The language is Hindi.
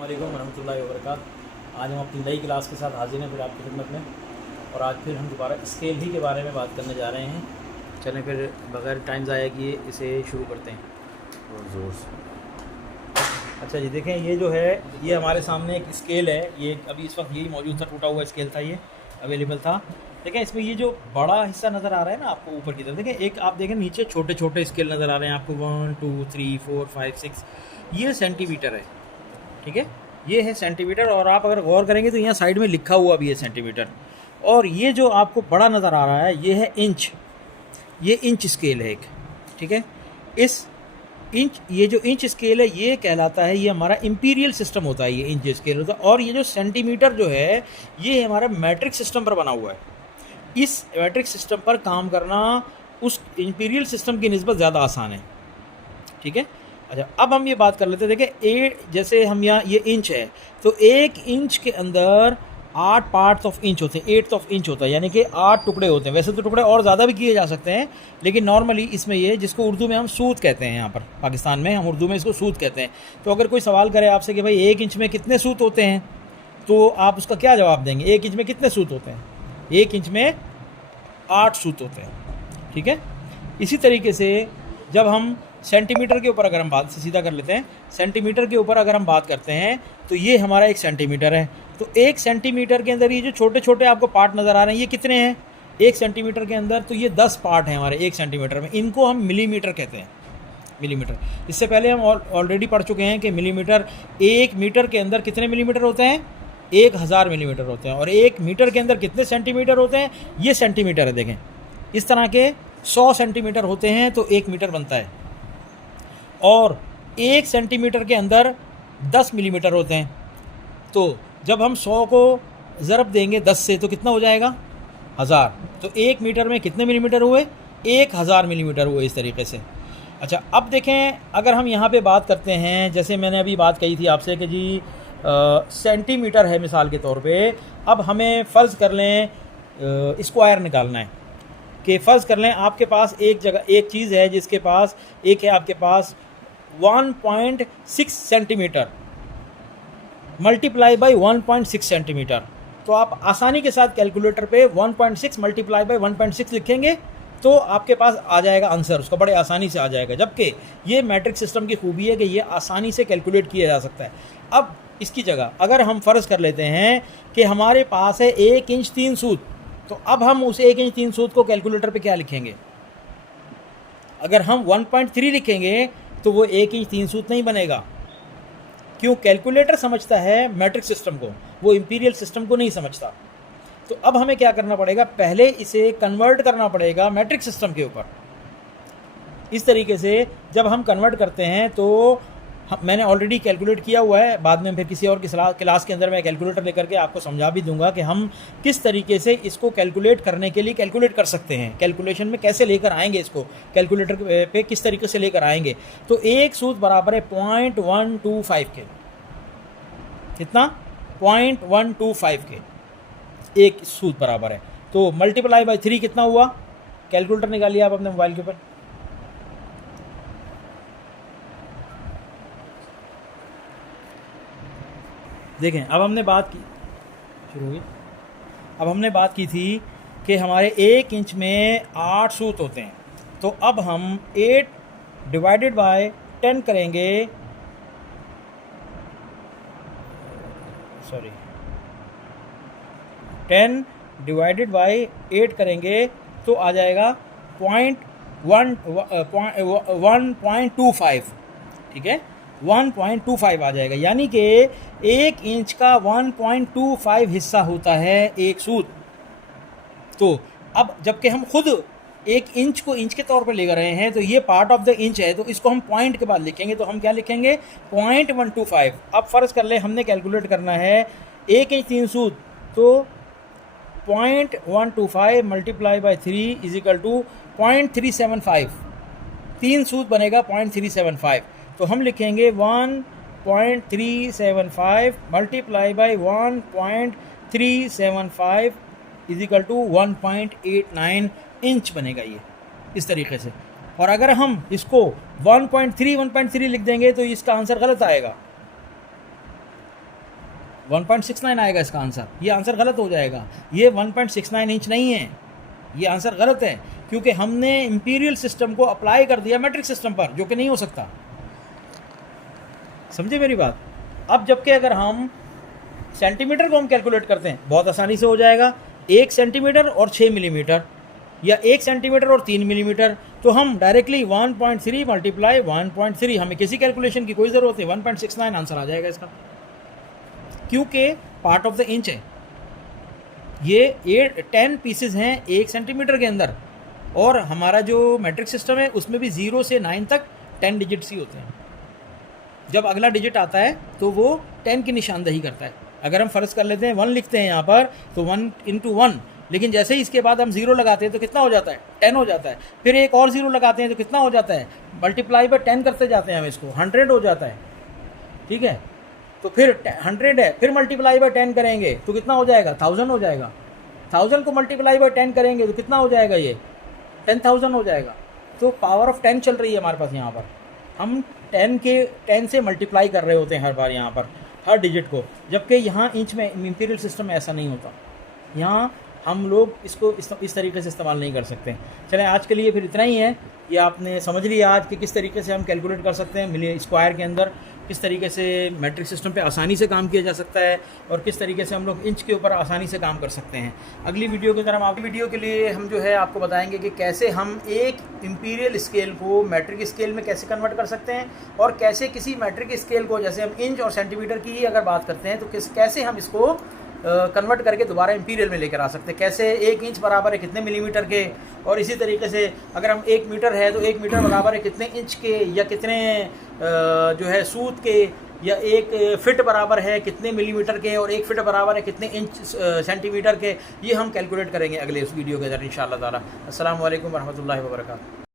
वालेकुम रहमतुल्लाहि व बरकातहू। आज हम अपनी नई क्लास के साथ हाजिर हैं फिर आपकी खिदमत में। और आज फिर हम दोबारा स्केल ही के बारे में बात करने जा रहे हैं। चलें फिर बगैर टाइम ज़ाया किए इसे शुरू करते हैं और ज़ोर से। अच्छा जी, देखें ये जो है ये हमारे सामने एक स्केल है। ये अभी इस वक्त यही मौजूद था, टूटा हुआ स्केल था, ये अवेलेबल था। देखें इसमें ये जो बड़ा हिस्सा नज़र आ रहा है ना आपको ऊपर की तरफ, देखें एक आप देखें नीचे छोटे छोटे स्केल नज़र आ रहे हैं आपको 1 2 3 4 5 6, ये सेंटीमीटर है। ठीक है, ये है सेंटीमीटर। और आप अगर गौर करेंगे तो यहाँ साइड में लिखा हुआ भी है सेंटीमीटर। और ये जो आपको बड़ा नज़र आ रहा है ये है इंच, ये इंच स्केल है एक। ठीक है, इस इंच, ये जो इंच स्केल है ये कहलाता है, ये हमारा इंपीरियल सिस्टम होता है, ये इंच स्केल होता है। और ये जो सेंटीमीटर जो है ये हमारा मैट्रिक सिस्टम पर बना हुआ है। इस मैट्रिक सिस्टम पर काम करना उस इंपीरियल सिस्टम की निस्बत ज़्यादा आसान है। ठीक है, अच्छा अब हम ये बात कर लेते हैं। देखिए जैसे हम यहाँ ये इंच है तो एक इंच के अंदर 8 पार्ट्स ऑफ इंच होते हैं, 8th ऑफ इंच होता है, यानी कि 8 टुकड़े होते हैं। वैसे तो टुकड़े और ज़्यादा भी किए जा सकते हैं, लेकिन नॉर्मली इसमें ये, जिसको उर्दू में हम सूत कहते हैं, यहाँ पर पाकिस्तान में हम उर्दू में इसको सूत कहते हैं। तो अगर कोई सवाल करे आपसे कि भाई 1 इंच में कितने सूत होते हैं, तो आप उसका क्या जवाब देंगे? 1 इंच में कितने सूत होते हैं? 1 इंच में 8 सूत होते हैं। ठीक है, इसी तरीके से जब हम सेंटीमीटर के ऊपर अगर हम बात से सीधा कर लेते हैं, सेंटीमीटर के ऊपर अगर हम बात करते हैं तो ये हमारा एक सेंटीमीटर है। तो एक सेंटीमीटर के अंदर ये जो छोटे छोटे आपको पार्ट नज़र आ रहे हैं ये कितने हैं? एक सेंटीमीटर के अंदर तो ये 10 पार्ट हैं हमारे एक सेंटीमीटर में। इनको हम मिलीमीटर कहते हैं, मिलीमीटर। इससे पहले हम ऑलरेडी पढ़ चुके हैं कि मिलीमीटर, 1 मीटर के अंदर कितने मिलीमीटर होते हैं? 1000 मिलीमीटर होते हैं। और 1 मीटर के अंदर कितने सेंटीमीटर होते हैं? ये सेंटीमीटर है। देखें इस तरह के 100 सेंटीमीटर होते हैं तो 1 मीटर बनता है। और 1 सेंटीमीटर के अंदर 10 मिलीमीटर होते हैं। तो जब हम 100 को ज़रब देंगे 10 से तो कितना हो जाएगा? 1000। तो 1 मीटर में कितने मिलीमीटर हुए? 1000 मिलीमीटर हुए, इस तरीके से। अच्छा अब देखें अगर हम यहाँ पे बात करते हैं, जैसे मैंने अभी बात कही थी आपसे कि जी सेंटीमीटर है मिसाल के तौर पे। अब हमें फ़र्ज़ कर लें स्क्वायर निकालना है, कि फ़र्ज़ कर लें आपके पास एक जगह एक चीज़ है जिसके पास एक है आपके पास 1.6 सेंटीमीटर मल्टीप्लाई बाई 1.6 सेंटीमीटर। तो आप आसानी के साथ कैलकुलेटर पे 1.6 मल्टीप्लाई बाई 1.6 लिखेंगे तो आपके पास आ जाएगा आंसर, उसका बड़े आसानी से आ जाएगा। जबकि ये मैट्रिक सिस्टम की खूबी है कि ये आसानी से कैलकुलेट किया जा सकता है। अब इसकी जगह अगर हम फ़र्ज़ कर लेते हैं कि हमारे पास है 1 इंच 3 सूत, तो अब हम उस 1 इंच 3 सूत को कैलकुलेटर पे क्या लिखेंगे? अगर हम 1.3 लिखेंगे तो वो 1 इंच 3 सूत नहीं बनेगा। क्यों? कैलकुलेटर समझता है मैट्रिक सिस्टम को, वो इंपीरियल सिस्टम को नहीं समझता। तो अब हमें क्या करना पड़ेगा? पहले इसे कन्वर्ट करना पड़ेगा मैट्रिक सिस्टम के ऊपर। इस तरीके से जब हम कन्वर्ट करते हैं तो मैंने ऑलरेडी कैलकुलेट किया हुआ है, बाद में फिर किसी और की क्लास के अंदर मैं कैलकुलेटर लेकर के आपको समझा भी दूंगा कि हम किस तरीके से इसको कैलकुलेट करने के लिए कैलकुलेट कर सकते हैं, कैलकुलेशन में कैसे लेकर आएंगे, इसको कैलकुलेटर पे किस तरीके से लेकर आएंगे। तो एक सूत बराबर है 0.125 के। कितना? 0.125 के एक सूत बराबर है। तो मल्टीप्लाई बाई 3 कितना हुआ? कैलकुलेटर निकालिए आप अपने मोबाइल के ऊपर। देखें अब हमने बात की, शुरू हुई। अब हमने बात की थी कि हमारे 1 इंच में 8 सूत होते हैं। तो अब हम 8 डिवाइडेड बाय 10 करेंगे, सॉरी 10 डिवाइडेड बाय 8 करेंगे तो आ जाएगा 1.25। ठीक है, 1.25 आ जाएगा। यानी कि 1 इंच का 1.25 हिस्सा होता है एक सूत। तो अब जबकि हम खुद 1 इंच को इंच के तौर पर ले रहे हैं तो ये पार्ट ऑफ द इंच है, तो इसको हम पॉइंट के बाद लिखेंगे। तो हम क्या लिखेंगे? 0.125। अब फ़र्ज़ कर ले हमने कैलकुलेट करना है 1 इंच 3 सूत, तो 0.125 multiply by 3 is equal to 0.375। 3 सूत बनेगा 0.375। तो हम लिखेंगे 1.375 multiply by 1.375 is equal to 1.89 inch बनेगा ये, इस तरीके से। और अगर हम इसको 1.3 लिख देंगे तो इसका आंसर गलत आएगा। 1.69 आएगा इसका आंसर। ये आंसर गलत हो जाएगा, ये 1.69 इंच नहीं है, ये आंसर गलत है, क्योंकि हमने इंपीरियल सिस्टम को अप्लाई कर दिया मैट्रिक सिस्टम पर, जो कि नहीं हो सकता। समझे मेरी बात? अब जबकि अगर हम सेंटीमीटर को हम कैलकुलेट करते हैं, बहुत आसानी से हो जाएगा। 1 सेंटीमीटर और 6 मिलीमीटर, या 1 सेंटीमीटर और 3 मिलीमीटर, तो हम डायरेक्टली 1.3 मल्टीप्लाई 1.3, हमें किसी कैलकुलेशन की कोई ज़रूरत है, 1.69 आंसर आ जाएगा इसका, क्योंकि पार्ट ऑफ द इंच है। ये 10 पीसेज हैं 1 सेंटीमीटर के अंदर, और हमारा जो मैट्रिक सिस्टम है उसमें भी 0 से 9 तक 10 डिजिट्स ही होते हैं। जब अगला डिजिट आता है तो वो 10 की निशानदही करता है। अगर हम फ़र्ज़ कर लेते हैं 1 लिखते हैं यहाँ पर, तो 1 × 1, लेकिन जैसे ही इसके बाद हम 0 लगाते हैं तो कितना हो जाता है? 10 हो जाता है। फिर एक और 0 लगाते हैं तो कितना हो जाता है? मल्टीप्लाई बाय 10 करते जाते हैं हम इसको, 100 हो जाता है। ठीक है, तो फिर 100 है, फिर मल्टीप्लाई बाय 10 करेंगे तो कितना हो जाएगा? 1000 हो जाएगा। 1000 को मल्टीप्लाई बाय 10 करेंगे तो कितना हो जाएगा? ये 10,000 हो जाएगा। तो पावर ऑफ 10 चल रही है हमारे पास यहाँ पर। हम 10 से मल्टीप्लाई कर रहे होते हैं हर बार यहाँ पर, हर डिजिट को, जबकि यहाँ इंच में इंपीरियल सिस्टम में ऐसा नहीं होता। यहाँ हम लोग इसको इस तरीके से इस्तेमाल नहीं कर सकते। चलें, आज के लिए फिर इतना ही है। ये आपने समझ लिया आज कि किस तरीके से हम कैलकुलेट कर सकते हैं मिली स्क्वायर के अंदर, किस तरीके से मैट्रिक सिस्टम पे आसानी से काम किया जा सकता है, और किस तरीके से हम लोग इंच के ऊपर आसानी से काम कर सकते हैं। अगली वीडियो के अंदर हम अगली वीडियो के लिए हम जो है आपको बताएंगे कि कैसे हम एक इंपीरियल स्केल को मैट्रिक स्केल में कैसे कन्वर्ट कर सकते हैं, और कैसे किसी मैट्रिक स्केल को, जैसे हम इंच और सेंटीमीटर की ही अगर बात करते हैं, तो कैसे हम इसको कन्वर्ट करके दोबारा इंपीरियल में लेकर आ सकते हैं। कैसे 1 इंच बराबर है कितने मिलीमीटर के, और इसी तरीके से अगर हम 1 मीटर है तो 1 मीटर बराबर है कितने इंच के, या कितने जो है सूत के, या 1 फिट बराबर है कितने मिलीमीटर के, और 1 फिट बराबर है कितने इंच सेंटीमीटर के। ये हम कैलकुलेट करेंगे अगले उस वीडियो के अंदर इंशाअल्लाह ताला। अस्सलामु अलैकुम वरहमतुल्लाहि वबरकातुहू।